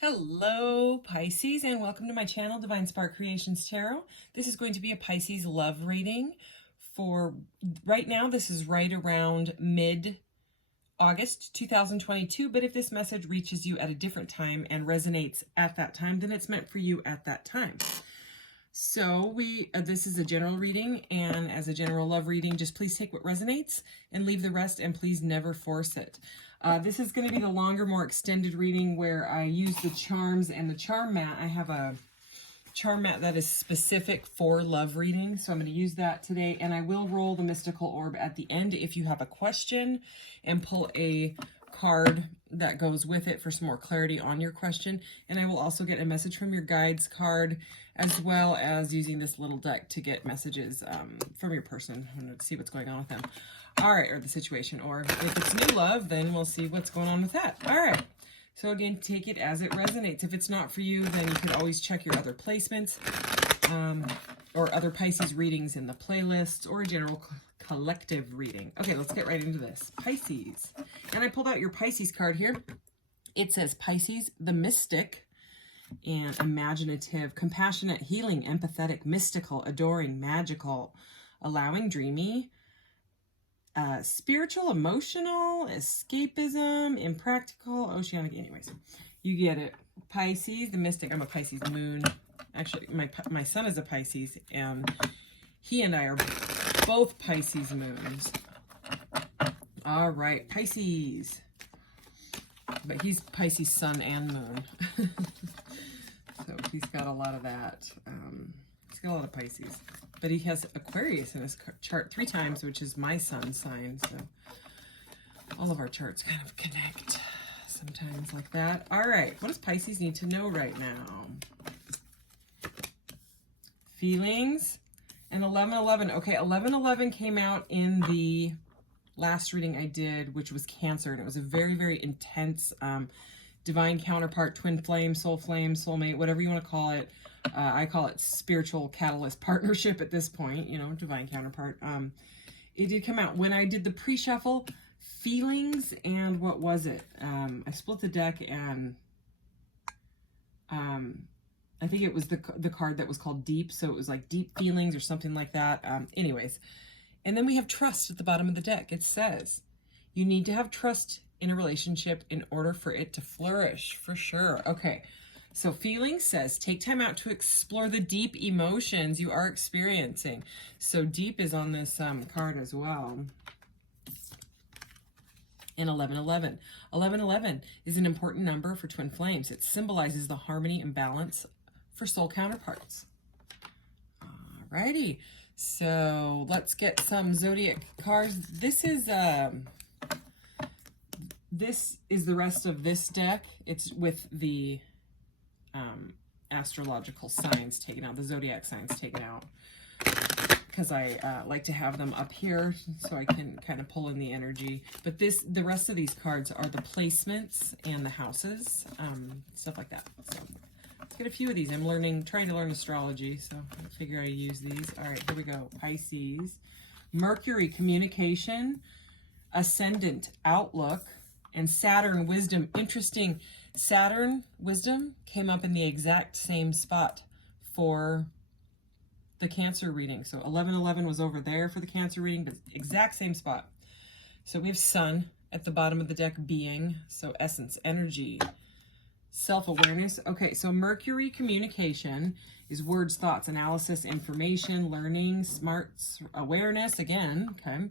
Hello Pisces, and welcome to my channel, Divine Spark Creations Tarot. This is going to be a Pisces love reading for right now. This is right around mid-August 2022, but if this message reaches you at a different time and resonates at that time, then it's meant for you at that time. So this is a general reading, and as a general love reading, just please take what resonates and leave the rest, and please never force it. This is going to be the longer, more extended reading where I use the charms and the charm mat. I have a charm mat that is specific for love reading, so I'm going to use that today, and I will roll the mystical orb at the end if you have a question and pull a card that goes with it for some more clarity on your question. And I will also get a message from your guides card, as well as using this little deck to get messages from your person and see what's going on with them. All right, or the situation, or if it's new love, then we'll see what's going on with that. All right, so again, take it as it resonates. If it's not for you, then you can always check your other placements or other Pisces readings in the playlist, or a general collective reading. Okay, let's get right into this. Pisces. And I pulled out your Pisces card here. It says Pisces, the mystic and imaginative, compassionate, healing, empathetic, mystical, adoring, magical, allowing, dreamy, spiritual, emotional, escapism, impractical, oceanic. Anyways, you get it. Pisces, the mystic. I'm a Pisces moon. Actually, my son is a Pisces, and he and I are both Pisces moons. All right, Pisces. But he's Pisces sun and moon. So he's got a lot of that. He's got a lot of Pisces. But he has Aquarius in his chart 3 times, which is my sun sign. So all of our charts kind of connect sometimes like that. All right, what does Pisces need to know right now? Feelings. And 1111. Okay, 1111 came out in the last reading I did, which was Cancer. And it was a very, very intense divine counterpart, twin flame, soulmate, whatever you want to call it. I call it spiritual catalyst partnership at this point, you know, divine counterpart. It did come out when I did the pre-shuffle, feelings, and what was it? I split the deck, and I think it was the card that was called Deep, so it was like Deep Feelings or something like that. Anyways, and then we have Trust at the bottom of the deck. It says, you need to have trust in a relationship in order for it to flourish, for sure. Okay, so Feelings says, take time out to explore the deep emotions you are experiencing. So Deep is on this card as well. And 1111. 1111 is an important number for twin flames. It symbolizes the harmony and balance for soul counterparts. Alrighty, so let's get some zodiac cards. This is the rest of this deck. It's with the astrological signs taken out, the zodiac signs taken out, because I like to have them up here so I can kind of pull in the energy. But the rest of these cards are the placements and the houses, stuff like that. So let's get a few of these. I'm trying to learn astrology, so I figure I use these. All right, here we go. Pisces, Mercury, communication, ascendant, outlook, and Saturn, wisdom. Interesting. Saturn, wisdom, came up in the exact same spot for the Cancer reading. So 1111 was over there for the Cancer reading, but exact same spot. So we have Sun at the bottom of the deck, being, so essence, energy, self-awareness. Okay, so Mercury, communication, is words, thoughts, analysis, information, learning, smarts, awareness, again, okay.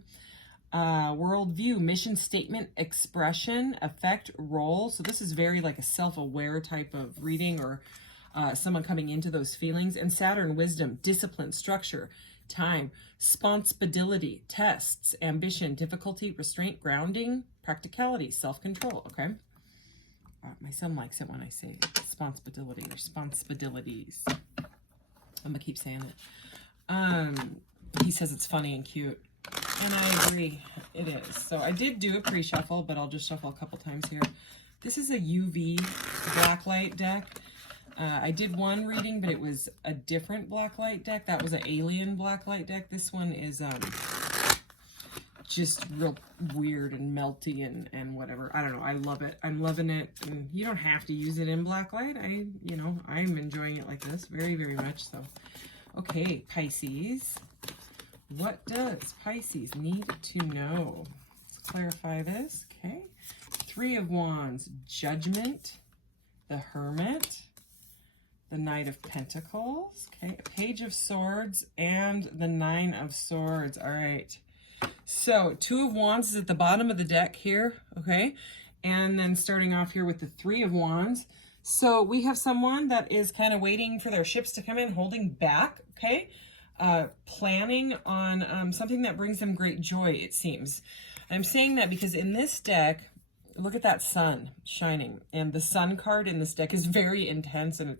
Worldview, mission statement, expression, effect, role. So this is very like a self-aware type of reading, or someone coming into those feelings. And Saturn, wisdom, discipline, structure, time, sponsibility, tests, ambition, difficulty, restraint, grounding, practicality, self-control. Okay. My son likes it when I say responsibility or responsibilities. I'm gonna keep saying it. He says it's funny and cute. And I agree, it is. So I did do a pre-shuffle, but I'll just shuffle a couple times here. This is a UV blacklight deck. I did one reading, but it was a different blacklight deck. That was an alien blacklight deck. This one is just real weird and melty and whatever. I don't know. I love it. I'm loving it. And you don't have to use it in black light. I'm enjoying it like this very, very much so. Okay, Pisces. What does Pisces need to know? Let's clarify this. Okay. Three of Wands, Judgment, the Hermit, the Knight of Pentacles, okay, Page of Swords, and the Nine of Swords. All right. So, Two of Wands is at the bottom of the deck here, okay? And then starting off here with the Three of Wands. So, we have someone that is kind of waiting for their ships to come in, holding back, okay? Planning on something that brings them great joy, it seems. I'm saying that because in this deck, look at that sun shining. And the sun card in this deck is very intense, and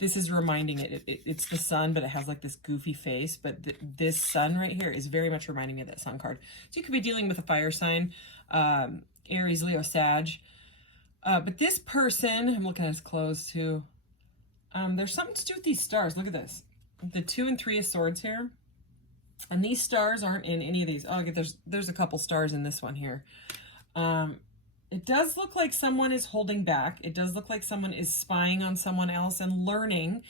this is reminding it's the sun, but it has like this goofy face. But this sun right here is very much reminding me of that sun card. So you could be dealing with a fire sign, Aries, Leo, Sag. But this person, I'm looking at his clothes too. There's something to do with these stars. Look at this. The 2 and 3 of Swords here. And these stars aren't in any of these. Oh, okay, there's a couple stars in this one here. It does look like someone is holding back. It does look like someone is spying on someone else and learning.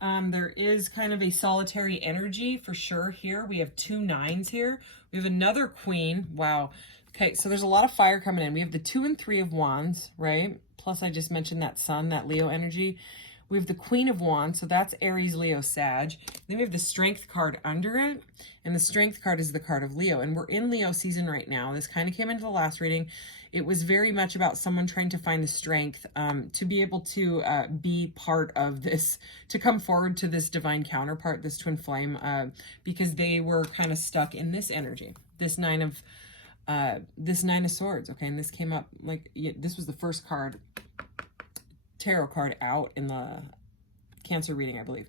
There is kind of a solitary energy for sure here. We have 2 9s here. We have another Queen. Wow. Okay, so there's a lot of fire coming in. We have the 2 and 3 of Wands, right? Plus I just mentioned that sun, that Leo energy. We have the Queen of Wands, so that's Aries, Leo, Sag. Then we have the Strength card under it, and the Strength card is the card of Leo. And we're in Leo season right now. This kind of came into the last reading. It was very much about someone trying to find the strength to be able to be part of this, to come forward to this divine counterpart, this twin flame, because they were kind of stuck in this energy, this nine of Swords. Okay, and this came up like this was the first card, tarot card out in the Cancer reading, I believe.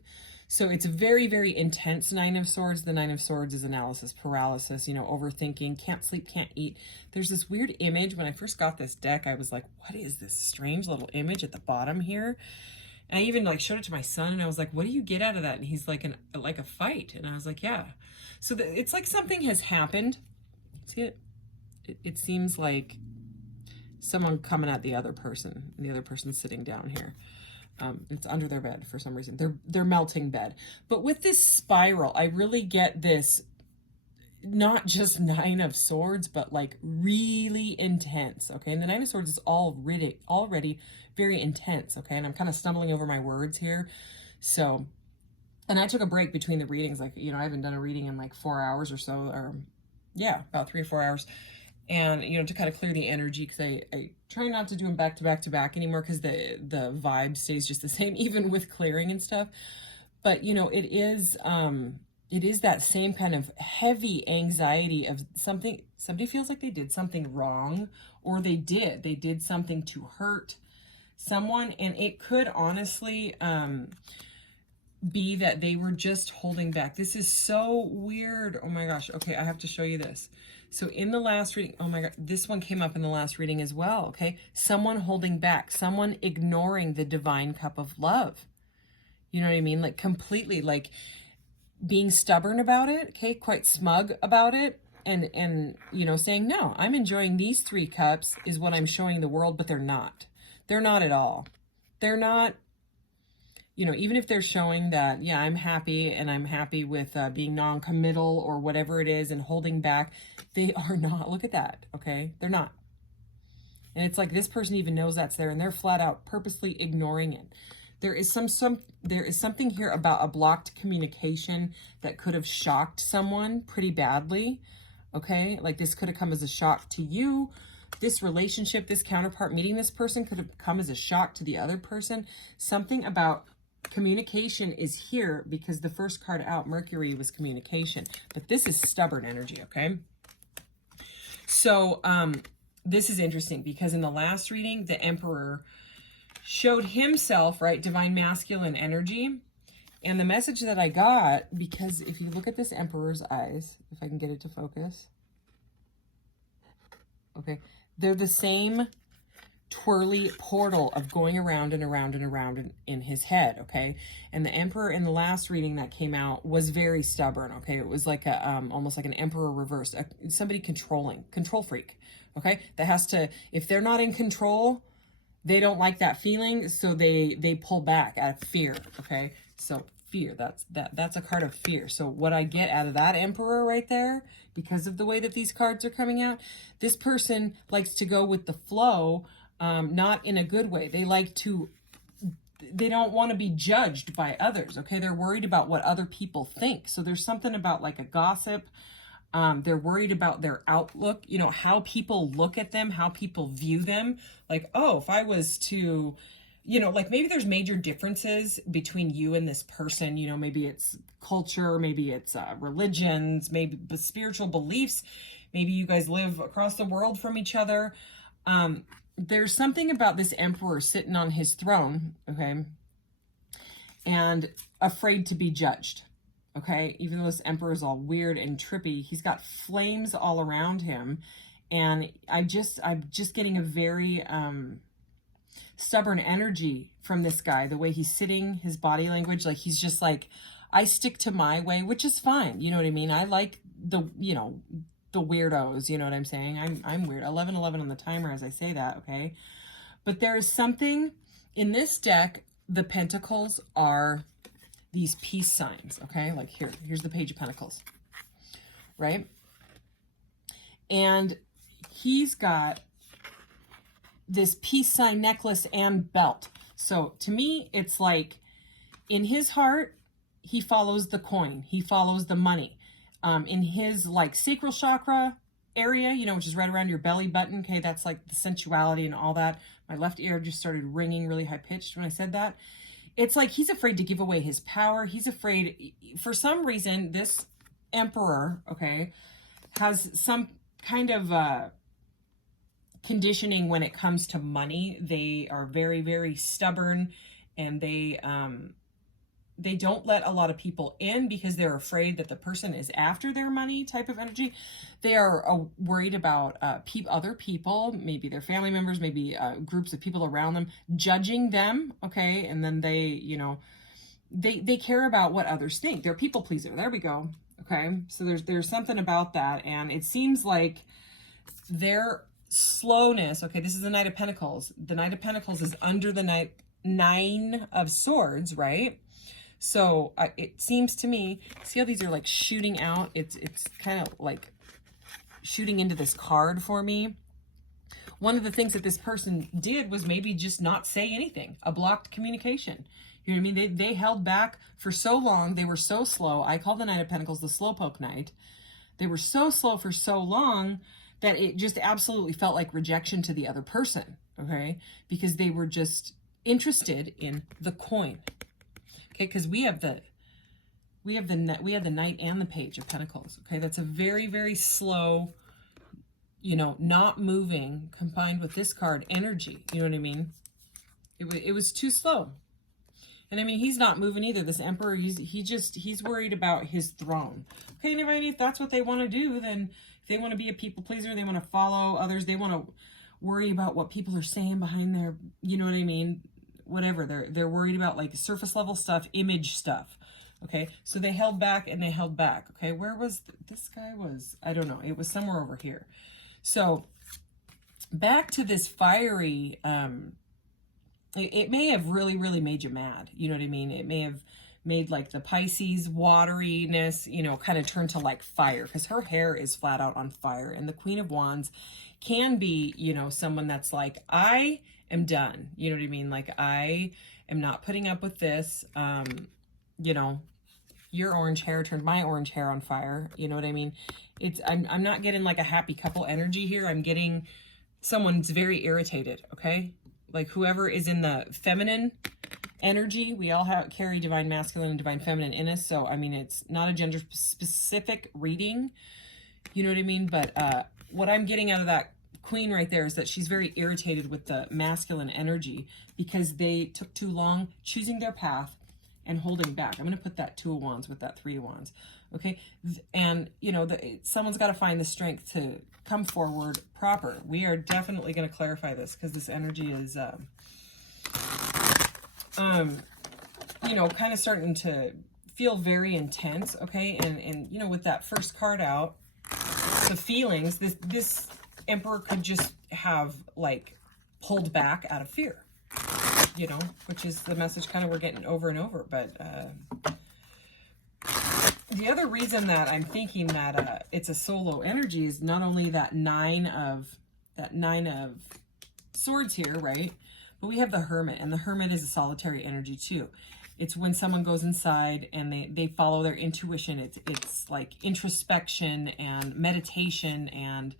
So it's a very, very intense Nine of Swords. The Nine of Swords is analysis, paralysis, overthinking, can't sleep, can't eat. There's this weird image. When I first got this deck, I was like, what is this strange little image at the bottom here? And I even showed it to my son, and I was like, what do you get out of that? And he's like, like a fight. And I was like, yeah. So it's like something has happened. See it? It seems like someone coming at the other person, and the other person's sitting down here. It's under their bed for some reason. They're melting bed. But with this spiral, I really get this, not just Nine of Swords, but like really intense, okay? And the Nine of Swords is already very intense, okay? And I'm kind of stumbling over my words here. So, and I took a break between the readings. I haven't done a reading in like 4 hours or so, or yeah, about 3 or 4 hours. And, to kind of clear the energy, because I try not to do them back to back to back anymore, because the vibe stays just the same, even with clearing and stuff. But, it is that same kind of heavy anxiety of somebody feels like they did something wrong, or they did something to hurt someone. And it could honestly be that they were just holding back. This is so weird. Oh my gosh. Okay, I have to show you this. So in the last reading, oh my God, this one came up in the last reading as well, okay? Someone holding back, someone ignoring the divine cup of love. You know what I mean? Like completely, like being stubborn about it, okay? Quite smug about it. And saying, no, I'm enjoying these 3 cups is what I'm showing the world, but they're not. They're not at all. They're not, even if they're showing that, yeah, I'm happy and I'm happy with being non-committal or whatever it is and holding back, they are not. Look at that, okay? They're not. And it's like this person even knows that's there, and they're flat out purposely ignoring it. There is something here about a blocked communication that could have shocked someone pretty badly, okay? Like this could have come as a shock to you. This relationship, this counterpart meeting this person could have come as a shock to the other person. Something about communication is here, because the first card out, Mercury, was communication. But this is stubborn energy, okay? So this is interesting, because in the last reading, the Emperor showed himself, right, divine masculine energy. And the message that I got, because if you look at this Emperor's eyes, if I can get it to focus. Okay, they're the same twirly portal of going around and around and around in his head, okay? And the Emperor in the last reading that came out was very stubborn, okay? It was like a almost like an Emperor reversed, somebody controlling, control freak, okay? That has to, if they're not in control, they don't like that feeling, so they pull back out of fear, okay? So fear, that's a card of fear. So what I get out of that Emperor right there, because of the way that these cards are coming out, this person likes to go with the flow, not in a good way. They like to, they don't want to be judged by others, okay? They're worried about what other people think. So there's something about like a gossip. They're worried about their outlook, you know, how people look at them, how people view them. Like, oh, if I was to, you know, like maybe there's major differences between you and this person, you know, maybe it's culture, maybe it's religions, maybe spiritual beliefs. Maybe you guys live across the world from each other. There's something about this Emperor sitting on his throne, okay, and afraid to be judged, okay? Even though this Emperor is all weird and trippy, he's got flames all around him, and I'm just getting a very stubborn energy from this guy, the way he's sitting, his body language, like he's just like, I stick to my way, which is fine, you know what I mean? I like the, you know, the weirdos, you know what I'm saying? I'm weird. 1111 on the timer as I say that, okay? But there is something in this deck, the Pentacles are these peace signs, okay? Like here's the Page of Pentacles, right? And he's got this peace sign necklace and belt. So to me, it's like in his heart, he follows the coin. He follows the money. In his like sacral chakra area, you know, which is right around your belly button. Okay, that's like the sensuality and all that. My left ear just started ringing really high pitched when I said that. It's like he's afraid to give away his power. He's afraid, for some reason, this Emperor, okay, has some kind of conditioning when it comes to money. They are very, very stubborn, and they don't let a lot of people in because they're afraid that the person is after their money type of energy. They are worried about other people, maybe their family members, maybe groups of people around them, judging them, okay? And then they, you know, they care about what others think. They're people pleaser. There we go, okay? So there's something about that, and it seems like their slowness, okay, this is the Knight of Pentacles. The Knight of Pentacles is under the Nine of Swords, right? So it seems to me, see how these are like shooting out? It's kind of like shooting into this card for me. One of the things that this person did was maybe just not say anything, a blocked communication. You know what I mean? They held back for so long. They were so slow. I call the Knight of Pentacles the slowpoke knight. They were so slow for so long that it just absolutely felt like rejection to the other person, okay? Because they were just interested in the coin. Okay, because we have the Knight and the Page of Pentacles. Okay, that's a very, very slow, you know, not moving, combined with this card, energy. You know what I mean? It was too slow. And I mean, he's not moving either. This Emperor, he's worried about his throne. Okay, and if that's what they want to do, then if they want to be a people pleaser, they want to follow others, they want to worry about what people are saying behind their, you know what I mean? Whatever, they're worried about like surface level stuff, image stuff. Okay, so they held back and they held back. Okay, where was this guy? Was, I don't know, it was somewhere over here. So back to this fiery, it may have really, really made you mad. You know what I mean? It may have made like the Pisces wateriness, you know, kind of turn to like fire, because her hair is flat out on fire. And the Queen of Wands can be, you know, someone that's like, I am done. You know what I mean? Like, I am not putting up with this. You know, your orange hair turned my orange hair on fire. You know what I mean? I'm not getting like a happy couple energy here. I'm getting someone's very irritated, okay? Like whoever is in the feminine energy, we all carry divine masculine and divine feminine in us. So, I mean, it's not a gender specific reading. You know what I mean? But what I'm getting out of that Queen right there is that she's very irritated with the masculine energy because they took too long choosing their path and holding back. I'm going to put that 2 of Wands with that 3 of Wands. Okay. And, you know, someone's got to find the strength to come forward proper. We are definitely going to clarify this because this energy is, you know, kind of starting to feel very intense. Okay. And, you know, with that first card out, the feelings, this Emperor could just have like pulled back out of fear, you know, which is the message kind of we're getting over and over. But, the other reason that I'm thinking that it's a solo energy is not only that nine of swords here, right? But we have the Hermit, and the Hermit is a solitary energy too. It's when someone goes inside and they follow their intuition. It's like introspection and meditation, and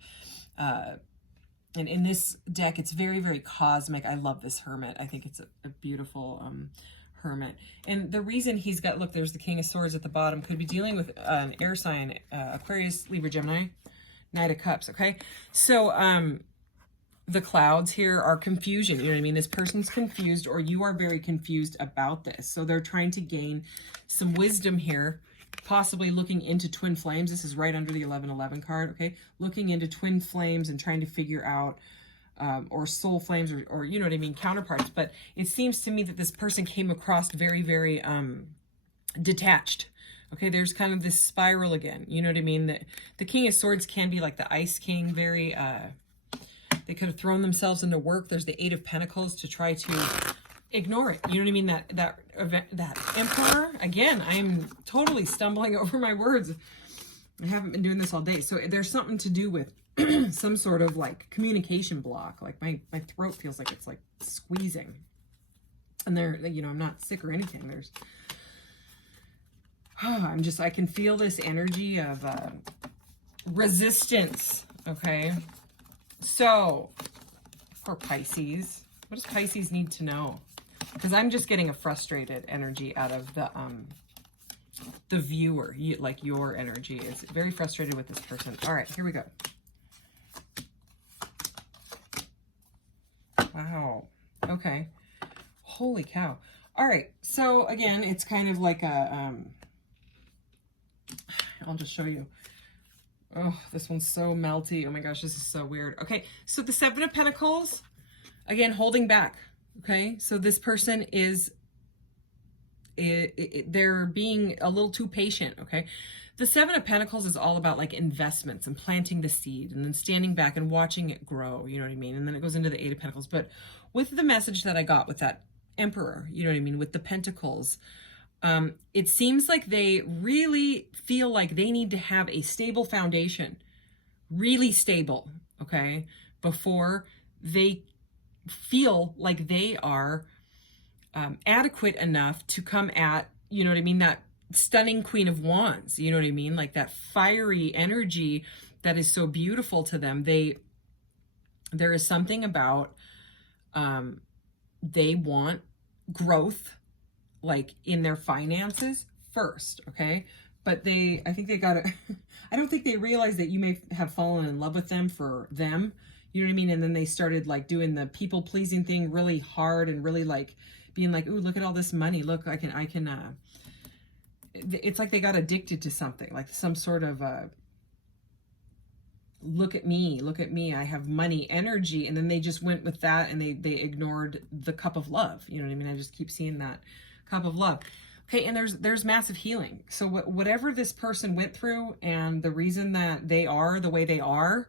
in this deck, it's very, very cosmic. I love this Hermit. I think it's a beautiful Hermit. And the reason he's got, look, there's the King of Swords at the bottom, could be dealing with an air sign, Aquarius, Libra, Gemini, Knight of Cups, okay? So the clouds here are confusion, you know what I mean? This person's confused, or you are very confused about this. So they're trying to gain some wisdom here, possibly looking into twin flames. This is right under the 1111 card, okay? Looking into twin flames and trying to figure out or soul flames, or you know what I mean, counterparts. But it seems to me that this person came across very, very detached. Okay, there's kind of this spiral again. You know what I mean? The King of Swords can be like the Ice King, very, they could have thrown themselves into work. There's the Eight of Pentacles to try to ignore it. You know what I mean? That Emperor, again, I'm totally stumbling over my words. I haven't been doing this all day. So there's something to do with some sort of like communication block. Like my throat feels like it's like squeezing. And you know, I'm not sick or anything. There's, I can feel this energy of resistance. Okay. So for Pisces, what does Pisces need to know? Because I'm just getting a frustrated energy out of the viewer. Like your energy is very frustrated with this person. All right, here we go. Wow. Okay. Holy cow. All right. So again, it's kind of like a, I'll just show you. Oh, this one's so melty. Oh my gosh, this is so weird. Okay. So the Seven of Pentacles, again, holding back. Okay. So this person is, they're being a little too patient. Okay. The Seven of Pentacles is all about like investments and planting the seed and then standing back and watching it grow. You know what I mean? And then it goes into the Eight of Pentacles. But with the message that I got with that Emperor, you know what I mean? With the Pentacles, it seems like they really feel like they need to have a stable foundation, really stable, okay, before they feel like they are adequate enough to come at, you know what I mean, that stunning Queen of Wands, you know what I mean, like that fiery energy that is so beautiful to them. There is something about they want growth, like in their finances first, okay? But I think they gotta, I don't think they realize that you may have fallen in love with them for them, you know what I mean? And then they started like doing the people pleasing thing really hard and really like being like, ooh, look at all this money. Look, I can, it's like they got addicted to something, like some sort of look at me, I have money energy. And then they just went with that and they ignored the cup of love. You know what I mean? I just keep seeing that cup of love. Okay. And there's massive healing. So whatever this person went through and the reason that they are the way they are,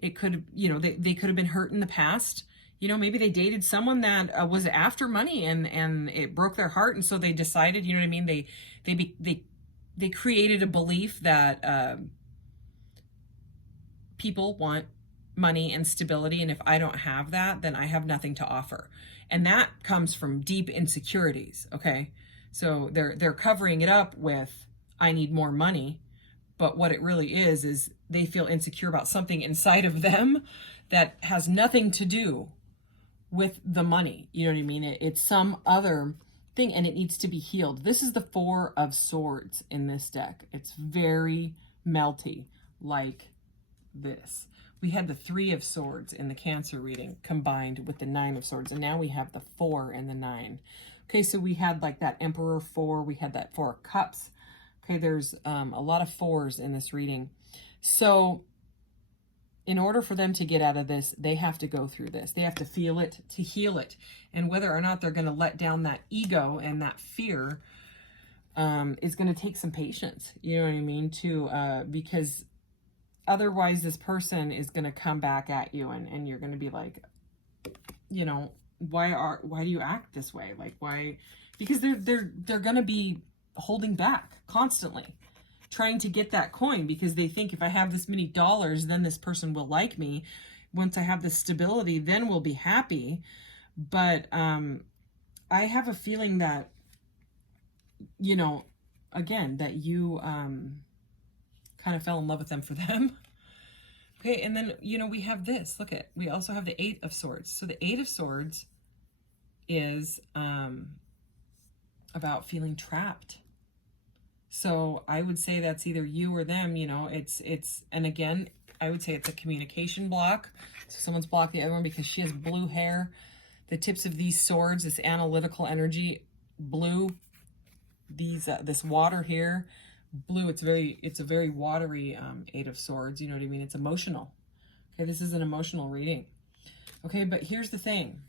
it could, you know, they could have been hurt in the past. You know, maybe they dated someone that was after money and it broke their heart. And so they decided, you know what I mean? They created a belief that people want money and stability. And if I don't have that, then I have nothing to offer. And that comes from deep insecurities. Okay. So they're covering it up with, I need more money. But what it really is they feel insecure about something inside of them that has nothing to do with the money. You know what I mean? It's some other thing and it needs to be healed. This is the Four of Swords in this deck. It's very melty, like this. We had the Three of Swords in the Cancer reading combined with the Nine of Swords, and now we have the Four and the Nine. Okay, so we had like that Emperor Four, we had that Four of Cups Okay, there's a lot of 4s in this reading. So in order for them to get out of this, they have to go through this. They have to feel it to heal it. And whether or not they're going to let down that ego and that fear is going to take some patience. You know what I mean? Because otherwise this person is going to come back at you, and you're going to be like, you know, why do you act this way? Like, why? Because they're going to be holding back constantly, trying to get that coin, because they think if I have this many dollars, then this person will like me. Once I have the stability, then we'll be happy. But I have a feeling that, you know, again, that you kind of fell in love with them for them. Okay, and then, you know, we have this. Look at, we also have the 8 of Swords. So the 8 of Swords is about feeling trapped. So I would say that's either you or them, you know, and again, I would say it's a communication block. So someone's blocked the other one because she has blue hair. The tips of these swords, this analytical energy, blue, this water here, blue, it's a very watery 8 of Swords, you know what I mean? It's emotional. Okay, this is an emotional reading. Okay, but here's the thing.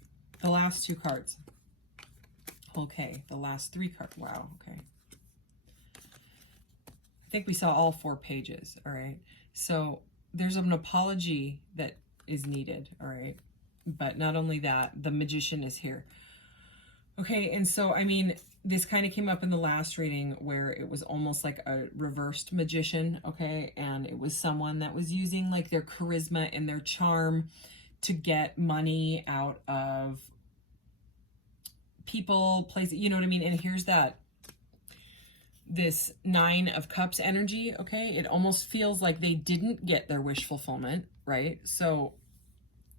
The last 2 cards. Okay, the last 3 cards. Wow, okay. I think we saw all 4 pages, all right? So there's an apology that is needed, all right? But not only that, the Magician is here. Okay, and so, I mean, this kind of came up in the last reading where it was almost like a reversed magician, okay? And it was someone that was using like their charisma and their charm to get money out of people, places, you know what I mean? And here's this 9 of Cups energy, okay? It almost feels like they didn't get their wish fulfillment, right? So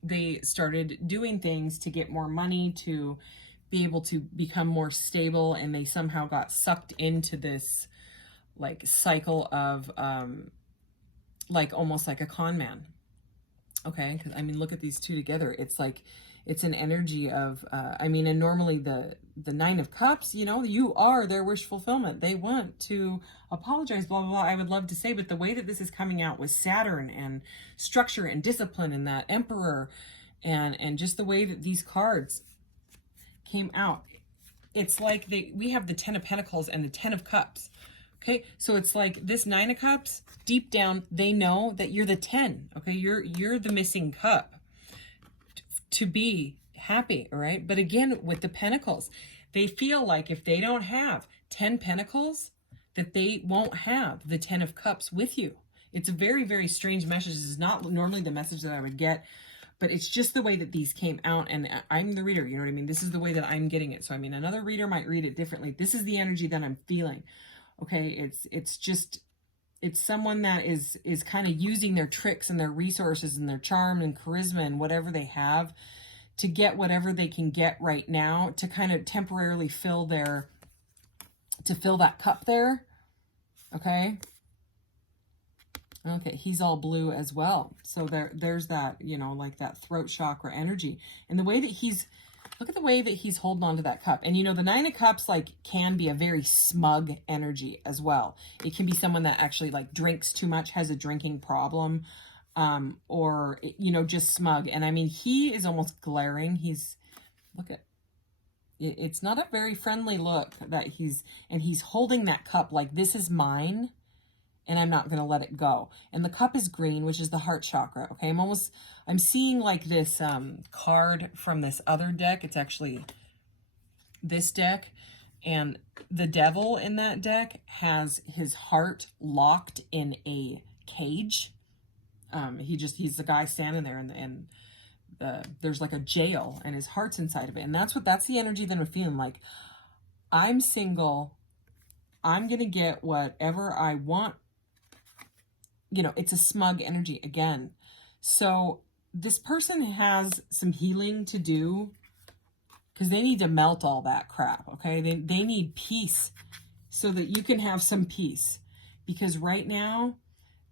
they started doing things to get more money, to be able to become more stable, and they somehow got sucked into this like cycle of like almost like a con man. Okay, because I mean, look at these 2 together. It's like, it's an energy of I mean, and normally the 9 of Cups, you know, you are their wish fulfillment. They want to apologize, blah blah blah. I would love to say, but the way that this is coming out with Saturn and structure and discipline and that Emperor, and just the way that these cards came out, it's like we have the 10 of Pentacles and the 10 of Cups. Okay, so it's like this 9 of Cups, deep down, they know that you're the 10. Okay, you're the missing cup to be happy, all right? But again, with the Pentacles, they feel like if they don't have 10 Pentacles, that they won't have the 10 of Cups with you. It's a very, very strange message. This is not normally the message that I would get, but it's just the way that these came out, and I'm the reader, you know what I mean? This is the way that I'm getting it. So, I mean, another reader might read it differently. This is the energy that I'm feeling, okay? It's someone that is kind of using their tricks and their resources and their charm and charisma and whatever they have to get whatever they can get right now to kind of temporarily fill that cup there, okay? Okay, he's all blue as well. So there's that, you know, like that throat chakra energy. And the way that look at the way that he's holding on to that cup. And, you know, the 9 of Cups, like, can be a very smug energy as well. It can be someone that actually, like, drinks too much, has a drinking problem, or, you know, just smug. And, I mean, he is almost glaring. Look at, it's not a very friendly look that he's holding that cup like, this is mine, and I'm not going to let it go. And the cup is green, which is the heart chakra. Okay, I'm seeing like this card from this other deck. It's actually this deck. And the devil in that deck has his heart locked in a cage. He's the guy standing there, and there's like a jail, and his heart's inside of it. And that's the energy that I'm feeling. Like, I'm single. I'm going to get whatever I want. You know, it's a smug energy again. So this person has some healing to do, because they need to melt all that crap, okay? They need peace so that you can have some peace. Because right now,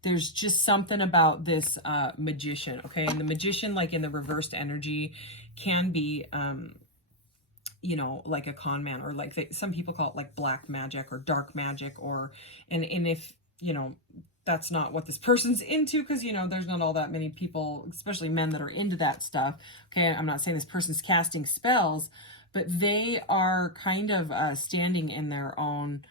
there's just something about this magician, okay? And the magician, like in the reversed energy, can be you know, like a con man, or like some people call it like black magic or dark magic, or, and if, you know, that's not what this person's into, because, you know, there's not all that many people, especially men, that are into that stuff. Okay, I'm not saying this person's casting spells, but they are kind of standing in their own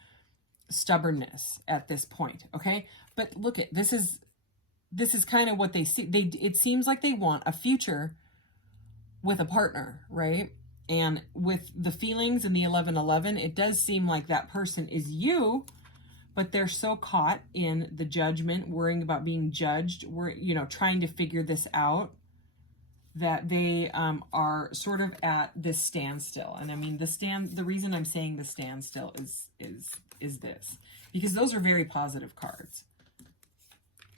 stubbornness at this point. Okay, but look at this is kind of what they see. It seems like they want a future with a partner, right? And with the feelings in the 1111, it does seem like that person is you, but they're so caught in the judgment, worrying about being judged, you know, trying to figure this out, that they are sort of at this standstill. And I mean, the reason I'm saying the standstill is this, because those are very positive cards.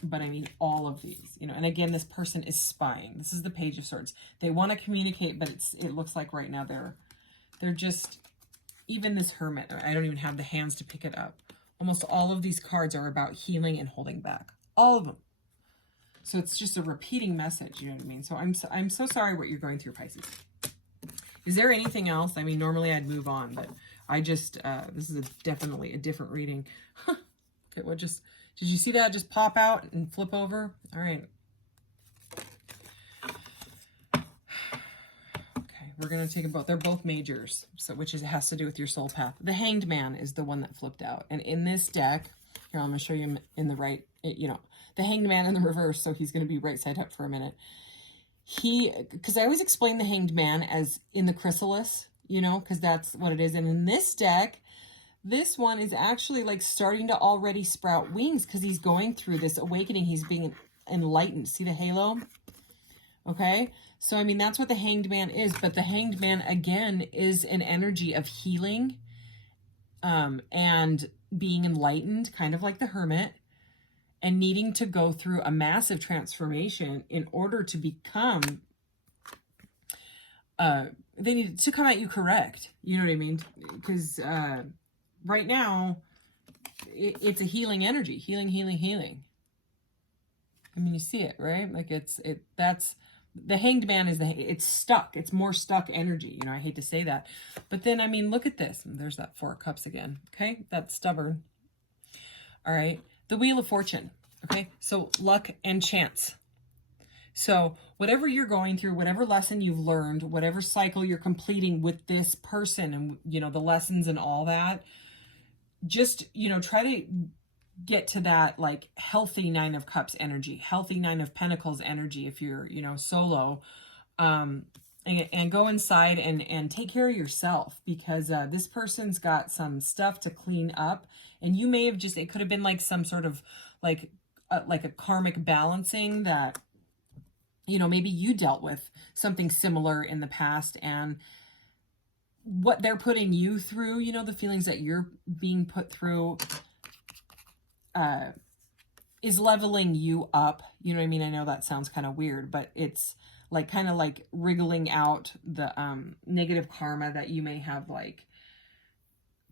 But I mean, all of these, you know, and again, this person is spying. This is the Page of Swords. They want to communicate, but it looks like right now they're just, even this Hermit, I don't even have the hands to pick it up. Almost all of these cards are about healing and holding back. All of them. So it's just a repeating message, you know what I mean? So I'm so sorry what you're going through, Pisces. Is there anything else? I mean, normally I'd move on, but I just, this is definitely a different reading. Okay, well, did you see that just pop out and flip over? All right. Okay, we're going to take a both. They're both majors, so which has to do with your soul path. The Hanged Man is the one that flipped out. And in this deck, here, I'm going to show you in the right, you know, the Hanged Man in the reverse, so he's going to be right side up for a minute. Because I always explain the Hanged Man as in the chrysalis, you know, because that's what it is. And in this deck, this one is actually like starting to already sprout wings, because he's going through this awakening. He's being enlightened. See the halo? Okay. So, I mean, that's what the Hanged Man is. But the Hanged Man, again, is an energy of healing and being enlightened, kind of like the Hermit, and needing to go through a massive transformation in order to become, they need to come at you correct. You know what I mean? Because right now, it's a healing energy. Healing, healing, healing. I mean, you see it, right? Like that's, the Hanged Man is it's stuck. It's more stuck energy. You know, I hate to say that. But then, I mean, look at this. There's that Four of Cups again. Okay, that's stubborn. All right. The Wheel of Fortune. Okay, so luck and chance. So whatever you're going through, whatever lesson you've learned, whatever cycle you're completing with this person, and, you know, the lessons and all that, just, you know, try to get to that like healthy Nine of Cups energy, healthy Nine of Pentacles energy if you're, you know, solo, and go inside and take care of yourself, because this person's got some stuff to clean up, and you may have just, it could have been like some sort of like a karmic balancing that, you know, maybe you dealt with something similar in the past, and what they're putting you through, you know, the feelings that you're being put through is leveling you up. You know what I mean? I know that sounds kind of weird, but it's like kind of like wriggling out the negative karma that you may have like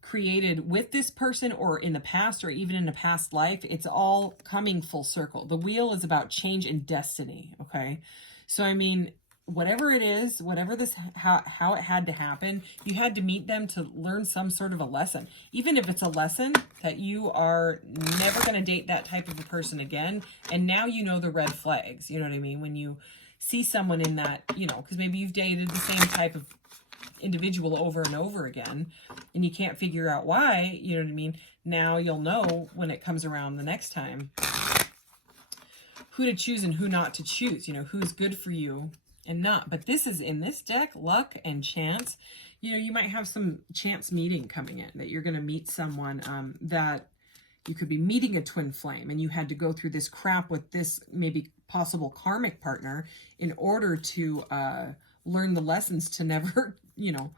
created with this person, or in the past, or even in a past life. It's all coming full circle. The wheel is about change and destiny. Okay. So, I mean, whatever it is, whatever this, how it had to happen, you had to meet them to learn some sort of a lesson. Even if it's a lesson that you are never going to date that type of a person again. And now you know the red flags. You know what I mean? When you see someone in that, you know, because maybe you've dated the same type of individual over and over again, and you can't figure out why, you know what I mean? Now you'll know when it comes around the next time who to choose and who not to choose, you know, who's good for you and not. But this is, in this deck, luck and chance. You know, you might have some chance meeting coming in, that you're going to meet someone that you could be meeting a twin flame, and you had to go through this crap with this maybe possible karmic partner in order to learn the lessons to never, you know,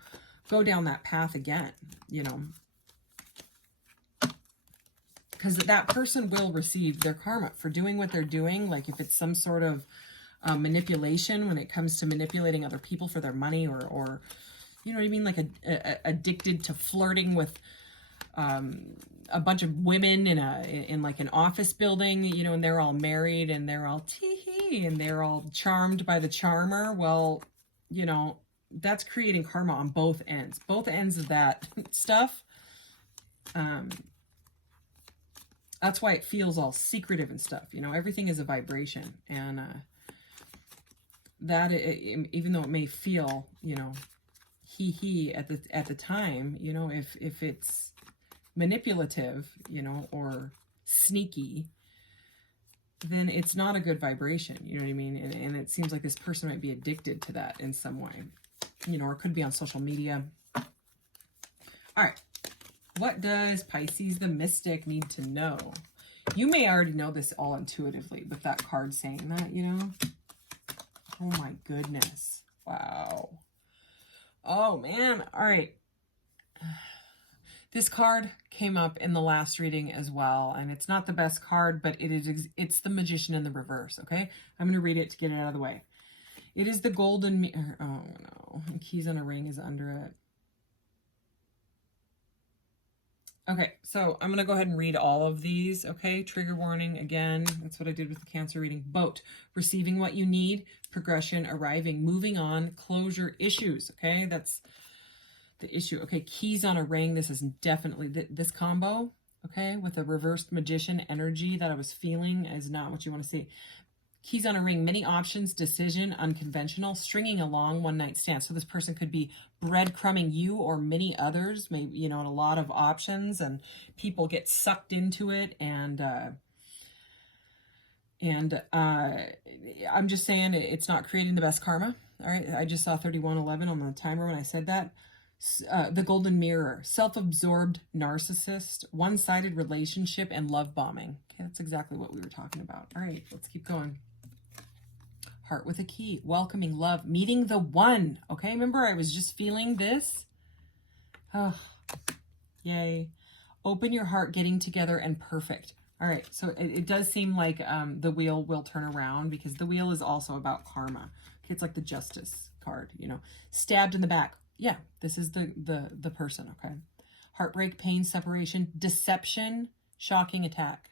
go down that path again, you know, because that person will receive their karma for doing what they're doing. Like if it's some sort of manipulation, when it comes to manipulating other people for their money, or you know what I mean, like addicted to flirting with a bunch of women in like an office building, you know, and they're all married and they're all tee-hee and they're all charmed by the charmer. Well, you know, that's creating karma on both ends. Both ends of that stuff. That's why it feels all secretive and stuff. You know, everything is a vibration. And that, even though it may feel, you know, at the time, you know, if it's manipulative, you know, or sneaky, then it's not a good vibration. You know what I mean? And it seems like this person might be addicted to that in some way, you know, or it could be on social media. All right. What does Pisces the Mystic need to know? You may already know this all intuitively with that card saying that, you know? Oh my goodness. Wow. Oh man. All right. This card came up in the last reading as well, and it's not the best card, but it's the Magician in the reverse, okay? I'm going to read it to get it out of the way. It is the golden mirror. Oh no. Keys on a ring is under it. Okay, so I'm going to go ahead and read all of these, okay? Trigger warning, again, that's what I did with the Cancer reading. Boat, receiving what you need, progression, arriving, moving on, closure, issues, okay? That's the issue. Okay, keys on a ring, this is definitely, this combo, okay, with a reversed Magician energy that I was feeling is not what you want to see. Keys on a ring, many options, decision, unconventional, stringing along, one night stand. So this person could be breadcrumbing you or many others, maybe, you know, and a lot of options, and people get sucked into it. And I'm just saying it's not creating the best karma. All right. I just saw 3111 on the timer when I said that. The golden mirror, self-absorbed narcissist, one-sided relationship, and love bombing. Okay, that's exactly what we were talking about. All right, let's keep going. Heart with a key, welcoming love, meeting the one. Okay, remember I was just feeling this? Oh, yay. Open your heart, getting together, and perfect. All right, so it does seem like the wheel will turn around, because the wheel is also about karma. Okay, it's like the Justice card, you know. Stabbed in the back. Yeah, this is the person, okay? Heartbreak, pain, separation, deception, shocking attack.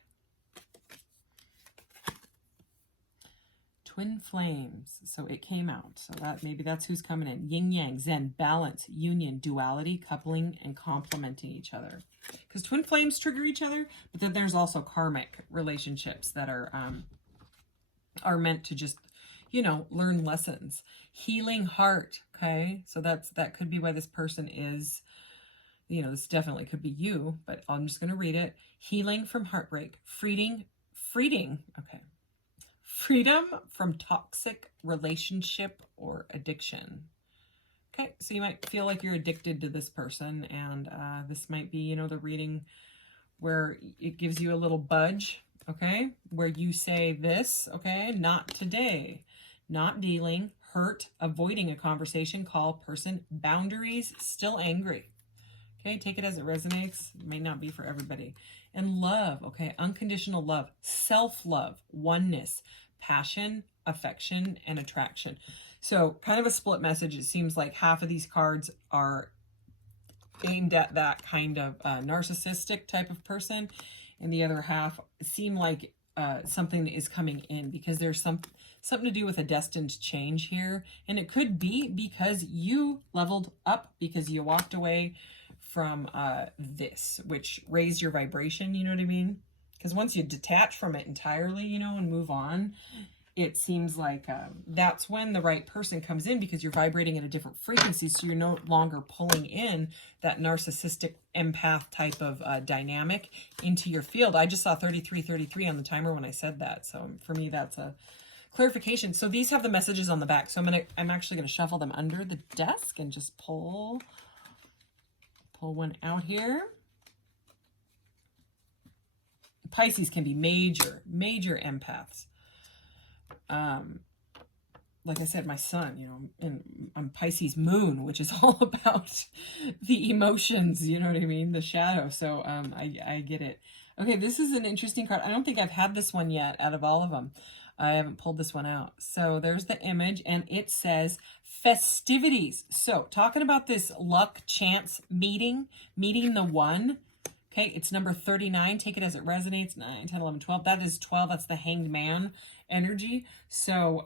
Twin flames, so it came out. So that maybe that's who's coming in. Yin yang, zen, balance, union, duality, coupling, and complementing each other. Because twin flames trigger each other, but then there's also karmic relationships that are meant to just, you know, learn lessons. Healing heart, okay? So that could be why this person is, you know, this definitely could be you, but I'm just going to read it. Healing from heartbreak, freeing, okay. Freedom from toxic relationship or addiction. Okay, so you might feel like you're addicted to this person, and this might be, you know, the reading where it gives you a little budge, okay? Where you say this, okay? Not today. Not dealing, hurt, avoiding a conversation, call, person, boundaries, still angry. Okay, take it as it resonates. It may not be for everybody. And love, okay? Unconditional love, self-love, oneness, passion, affection, and attraction. So kind of a split message. It seems like half of these cards are aimed at that kind of narcissistic type of person, and the other half seem like something is coming in, because there's something to do with a destined change here. And it could be because you leveled up, because you walked away from this, which raised your vibration, you know what I mean? Because once you detach from it entirely, you know, and move on, it seems like that's when the right person comes in, because you're vibrating at a different frequency, so you're no longer pulling in that narcissistic empath type of dynamic into your field. I just saw 3333 on the timer when I said that, so for me that's a clarification. So these have the messages on the back, so I'm actually going to shuffle them under the desk and just pull one out here. Pisces can be major empaths. Like I said, my son, you know, and I'm Pisces moon, which is all about the emotions, you know what I mean? The shadow. So I get it. Okay, this is an interesting card. I don't think I've had this one yet out of all of them. I haven't pulled this one out. So there's the image, and it says festivities. So talking about this luck chance meeting the one. Okay, it's number 39. Take it as it resonates. 9, 10, 11, 12. That is 12. That's the Hanged Man energy. So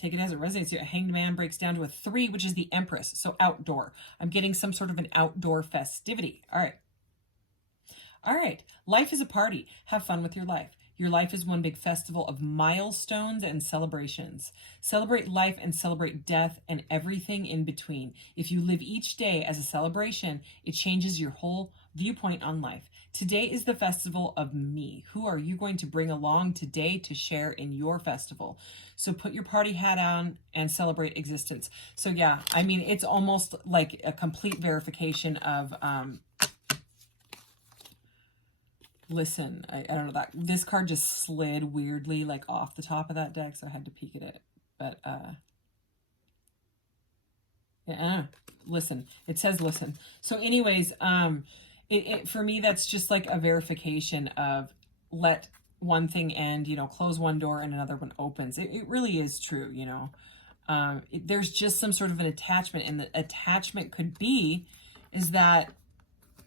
Take it as it resonates. A Hanged Man breaks down to a 3, which is the Empress. So outdoor. I'm getting some sort of an outdoor festivity. All right. All right. Life is a party. Have fun with your life. Your life is one big festival of milestones and celebrations. Celebrate life and celebrate death and everything in between. If you live each day as a celebration, it changes your whole viewpoint on life. Today is the festival of me. Who are you going to bring along today to share in your festival? So put your party hat on and celebrate existence. So yeah, I mean, it's almost like a complete verification of, listen, I don't know, that this card just slid weirdly like off the top of that deck, so I had to peek at it. But yeah, listen, it says listen. So anyways, it for me, that's just like a verification of let one thing end, you know, close one door and another one opens. It really is true, you know. There's just some sort of an attachment, and the attachment could be is that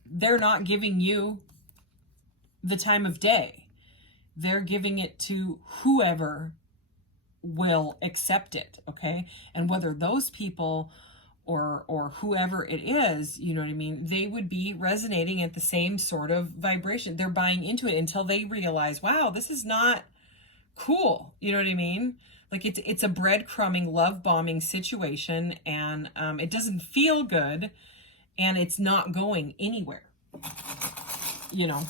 they're not giving you the time of day. They're giving it to whoever will accept it, okay? And whether those people or whoever it is, you know what I mean, they would be resonating at the same sort of vibration. They're buying into it until they realize, wow, this is not cool. You know what I mean? Like it's a breadcrumbing, love bombing situation, and it doesn't feel good, and it's not going anywhere. You know,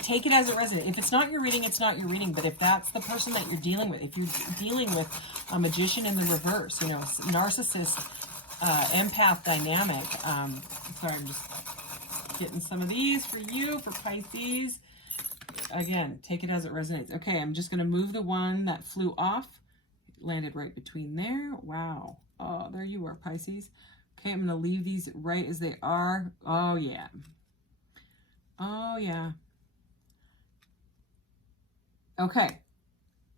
take it as it resonates. If it's not your reading, it's not your reading. But if that's the person that you're dealing with, if you're dealing with a magician in the reverse, you know, narcissist, empath dynamic. Sorry, I'm just getting some of these for you, for Pisces. Again, take it as it resonates. Okay, I'm just going to move the one that flew off. It landed right between there. Wow. Oh, there you are, Pisces. Okay, I'm going to leave these right as they are. Oh, yeah. Oh, yeah. Okay.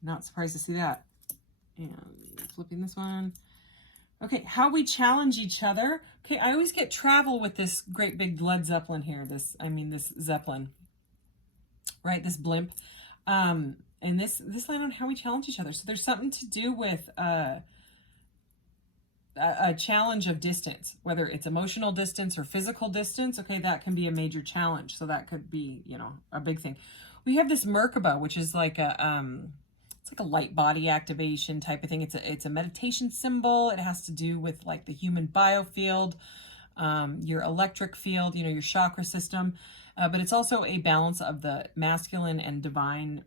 Not surprised to see that. And flipping this one. Okay, how we challenge each other. Okay, I always get travel with this great big Led Zeppelin here. This Zeppelin. Right, this blimp. And this line on how we challenge each other. So there's something to do with a challenge of distance, whether it's emotional distance or physical distance. Okay, that can be a major challenge. So that could be, you know, a big thing. We have this Merkaba, which is like a it's like a light body activation type of thing. It's a meditation symbol. It has to do with like the human biofield, your electric field, you know, your chakra system. But it's also a balance of the masculine and divine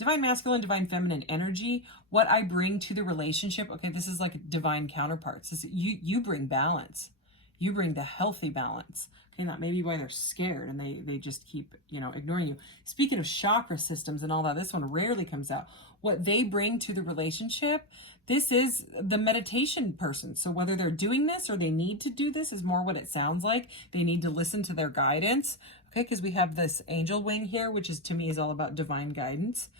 masculine, divine feminine energy. What I bring to the relationship. Okay, this is like divine counterparts. You bring balance. You bring the healthy balance. Okay, that may be why they're scared and they just keep, you know, ignoring you. Speaking of chakra systems and all that, this one rarely comes out. What they bring to the relationship, this is the meditation person. So whether they're doing this or they need to do this is more what it sounds like. They need to listen to their guidance. Okay, because we have this angel wing here, which is to me is all about divine guidance.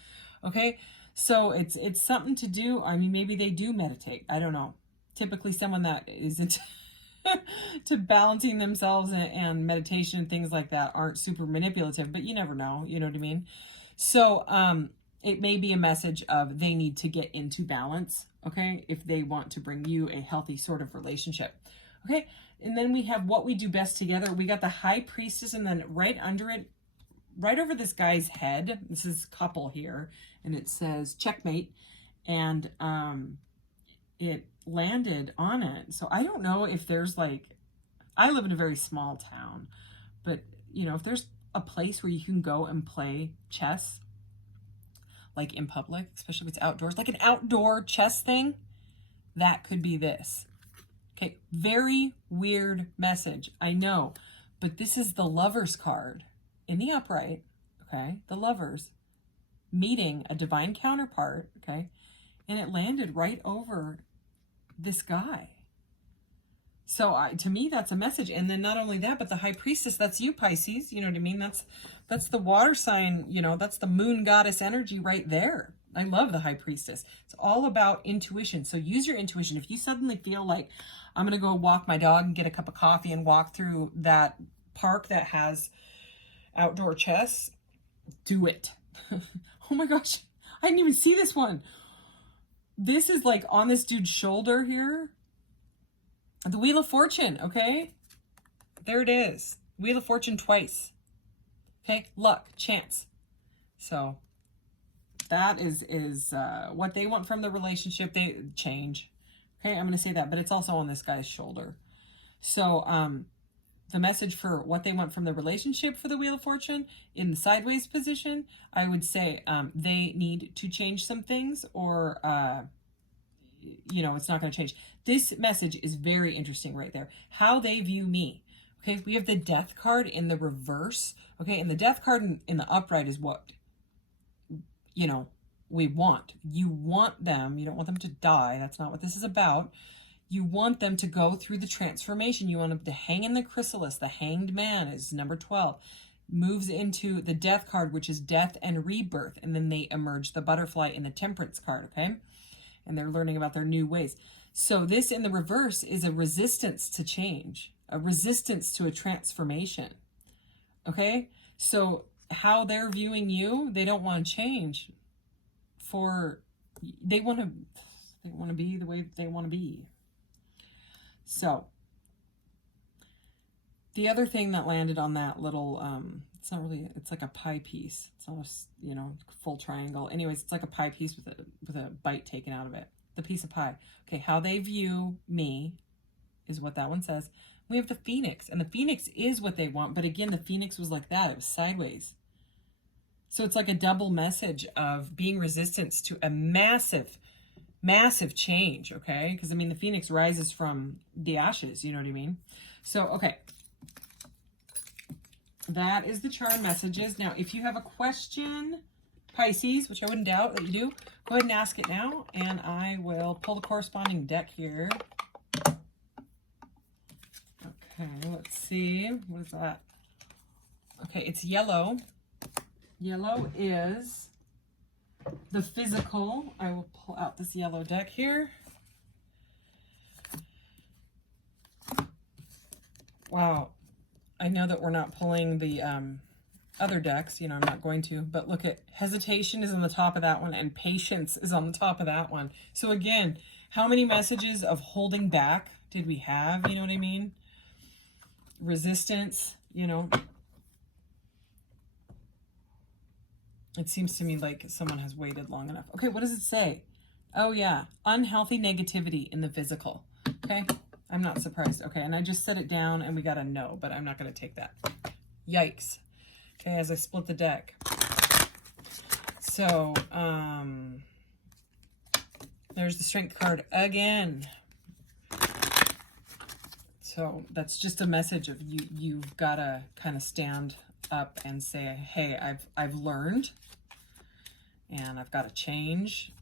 Okay, so it's something to do. I mean, maybe they do meditate. I don't know. Typically someone that isn't to balancing themselves and meditation and things like that aren't super manipulative, but you never know. You know what I mean? So it may be a message of they need to get into balance, okay, if they want to bring you a healthy sort of relationship. Okay, and then we have what we do best together. We got the High Priestess, and then right under it, right over this guy's head, this is couple here, and it says checkmate, and it landed on it. So I don't know if there's like, I live in a very small town, but you know, if there's a place where you can go and play chess, like in public, especially if it's outdoors, like an outdoor chess thing, that could be this. Okay, very weird message, I know, but this is the Lovers card in the upright, okay? The Lovers meeting a divine counterpart, okay? And it landed right over this guy. So to me, that's a message. And then not only that, but the High Priestess, that's you, Pisces. You know what I mean? That's the water sign, you know, that's the moon goddess energy right there. I love the High Priestess. It's all about intuition. So use your intuition. If you suddenly feel like I'm going to go walk my dog and get a cup of coffee and walk through that park that has outdoor chess, do it. Oh my gosh, I didn't even see this one. this is like on this dude's shoulder here. The Wheel of Fortune, okay? There it is. Wheel of Fortune twice. Okay, luck, chance. So that is what they want from the relationship. They change. Okay, I'm going to say that, but it's also on this guy's shoulder. So the message for what they want from the relationship for the Wheel of Fortune in the sideways position, I would say they need to change some things, or you know, it's not going to change. This message is very interesting right there. How they view me. Okay, we have the Death card in the reverse. Okay, and the Death card in the upright is what, you know, we want. You want them. You don't want them to die. That's not what this is about. You want them to go through the transformation. You want them to hang in the chrysalis. The Hanged Man is number 12. Moves into the Death card, which is death and rebirth. And then they emerge the Butterfly in the Temperance card, okay? And they're learning about their new ways. So this in the reverse is a resistance to change, a resistance to a transformation, okay? So how they're viewing you, they don't want to change. They want to be the way they want to be. So the other thing that landed on that little, it's not really, it's like a pie piece. It's almost, you know, full triangle. Anyways, it's like a pie piece with a bite taken out of it. The piece of pie. Okay, how they view me is what that one says. We have the Phoenix, and the Phoenix is what they want. But again, the Phoenix was like that. It was sideways. So it's like a double message of being resistance to a massive, massive change, okay? Because, I mean, the Phoenix rises from the ashes, you know what I mean? So, okay. That is the charm messages. Now, if you have a question, Pisces, which I wouldn't doubt that you do, go ahead and ask it now, and I will pull the corresponding deck here. Okay, let's see. What is that? Okay, it's yellow. Yellow is the physical. I will pull out this yellow deck here. Wow. I know that we're not pulling the other decks. You know, I'm not going to. But look at hesitation is on the top of that one, and patience is on the top of that one. So again, how many messages of holding back did we have? You know what I mean? Resistance, you know. It seems to me like someone has waited long enough. Okay, what does it say? Oh, yeah. Unhealthy negativity in the physical. Okay, I'm not surprised. Okay, and I just set it down and we got a no, but I'm not going to take that. Yikes. Okay, as I split the deck. So, there's the Strength card again. So that's just a message of you've got to kind of stand up and say, hey, I've learned, and I've got to change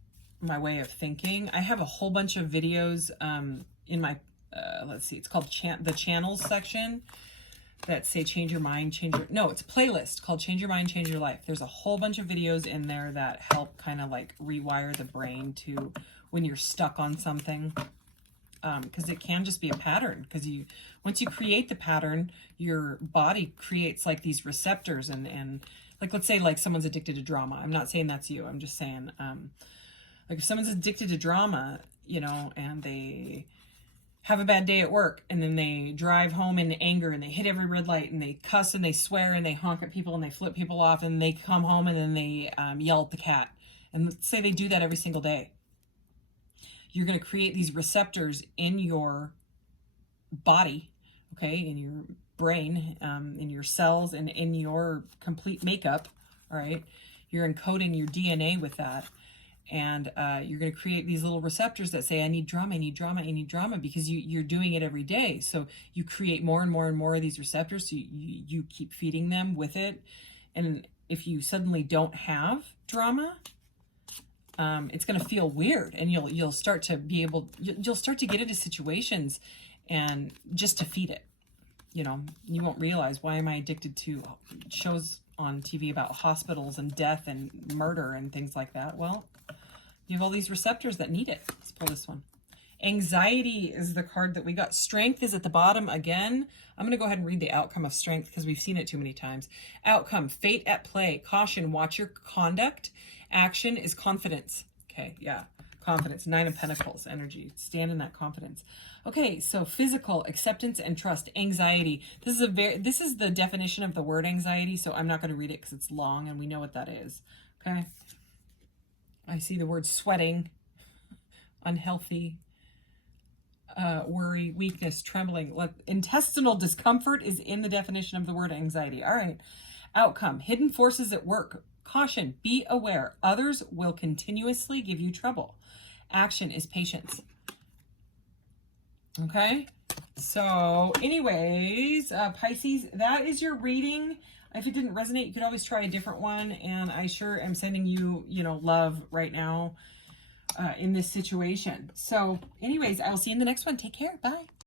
my way of thinking. I have a whole bunch of videos in my, let's see, it's called the channels section that say change your mind, no, it's a playlist called Change Your Mind, Change Your Life. There's a whole bunch of videos in there that help kind of like rewire the brain to when you're stuck on something. Because it can just be a pattern, because once you create the pattern, your body creates like these receptors, and like, let's say like someone's addicted to drama. I'm not saying that's you. I'm just saying, like if someone's addicted to drama, you know, and they have a bad day at work, and then they drive home in anger, and they hit every red light, and they cuss, and they swear, and they honk at people, and they flip people off, and they come home, and then they yell at the cat. And let's say they do that every single day. You're going to create these receptors in your body, okay, in your brain, in your cells, and in your complete makeup, all right? You're encoding your DNA with that, and you're going to create these little receptors that say, I need drama, I need drama, I need drama, because you're doing it every day. So you create more and more and more of these receptors, so you keep feeding them with it. And if you suddenly don't have drama, it's going to feel weird, and you'll start to be able, you'll start to get into situations and just to feed it, you know, you won't realize, why am I addicted to shows on TV about hospitals and death and murder and things like that? Well, you have all these receptors that need it. Let's pull this one. Anxiety is the card that we got. Strength is at the bottom again. I'm going to go ahead and read the outcome of Strength because we've seen it too many times. Outcome, fate at play. Caution, watch your conduct. Action is confidence. Okay, yeah. confidence. 9 of Pentacles energy. Stand in that confidence. Okay, so physical, acceptance and trust, anxiety. This is the definition of the word anxiety, so I'm not going to read it because it's long and we know what that is. Okay. I see the word sweating, unhealthy, worry, weakness, trembling. Intestinal discomfort is in the definition of the word anxiety. All right. Outcome, hidden forces at work. Caution, be aware. Others will continuously give you trouble. Action is patience. Okay. So anyways, Pisces, that is your reading. If it didn't resonate, you could always try a different one. And I sure am sending you, love right now in this situation. So anyways, I will see you in the next one. Take care. Bye.